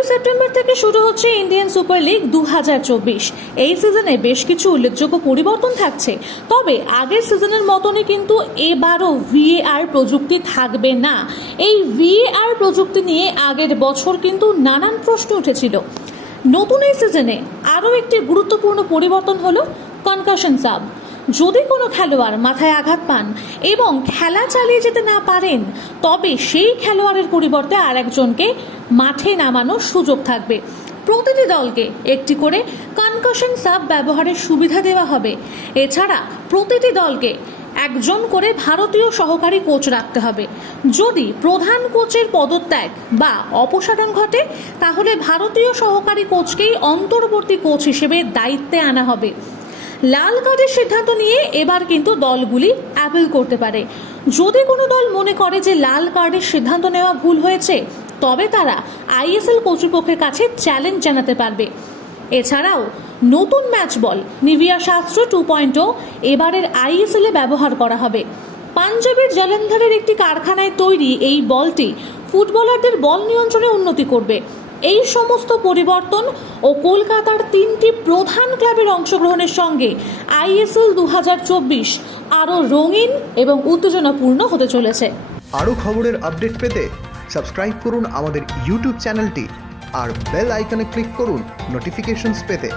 তেরোই সেপ্টেম্বর থেকে শুরু হচ্ছে ইন্ডিয়ান সুপার লিগ দু হাজার চব্বিশ। এই সিজনে বেশ কিছু উল্লেখযোগ্য পরিবর্তন থাকছে। তবে আগের সিজনের মতনই কিন্তু এবারও ভিএআর প্রযুক্তি থাকবে না। এই ভিএআর প্রযুক্তি নিয়ে আগের বছর কিন্তু নানান প্রশ্ন উঠেছিল। নতুন এই সিজনে আরও একটি গুরুত্বপূর্ণ পরিবর্তন হলো কনকাশন সাব যদি কোনো খেলোয়াড় মাথায় আঘাত পান এবং খেলা চালিয়ে যেতে না পারেন, তবে সেই খেলোয়াড়ের পরিবর্তে আর একজনকে মাঠে নামানোর সুযোগ থাকবে। প্রতিটি দলকে একটি করে কনকাশন সাব ব্যবহারের সুবিধা দেওয়া হবে। এছাড়া প্রতিটি দলকে একজন করে ভারতীয় সহকারী কোচ রাখতে হবে। যদি প্রধান কোচের পদত্যাগ বা অপসারণ ঘটে, তাহলে ভারতীয় সহকারী কোচকেই অন্তর্বর্তী কোচ হিসেবে দায়িত্বে আনা হবে। লাল কার্ডের সিদ্ধান্ত নিয়ে এবার কিন্তু দলগুলি অ্যাপিল করতে পারে। যদি কোনো দল মনে করে যে লাল কার্ডের সিদ্ধান্ত নেওয়া ভুল হয়েছে, তবে তারা আইএসএল কর্তৃপক্ষের কাছে চ্যালেঞ্জ জানাতে পারবে। এছাড়াও, নতুন match ball Nivia Shastra two point এবারের আইএসএল ব্যবহার করা হবে। পাঞ্জাবের জলন্ধরের একটি কারখানায় তৈরি এই বলটি ফুটবলারদের বল নিয়ন্ত্রণে উন্নতি করবে। এই সমস্ত পরিবর্তন ও কলকাতার তিনটি প্রধান ক্লাবের অংশগ্রহণের সঙ্গে আইএসএল দু হাজার চব্বিশ আরও রঙিন এবং উত্তেজনাপূর্ণ হতে চলেছে। আরও খবরের আপডেট পেতে সাবস্ক্রাইব করুন আমাদের ইউটিউব চ্যানেলটি আর বেল আইকনে ক্লিক করুন নোটিফিকেশনস পেতে।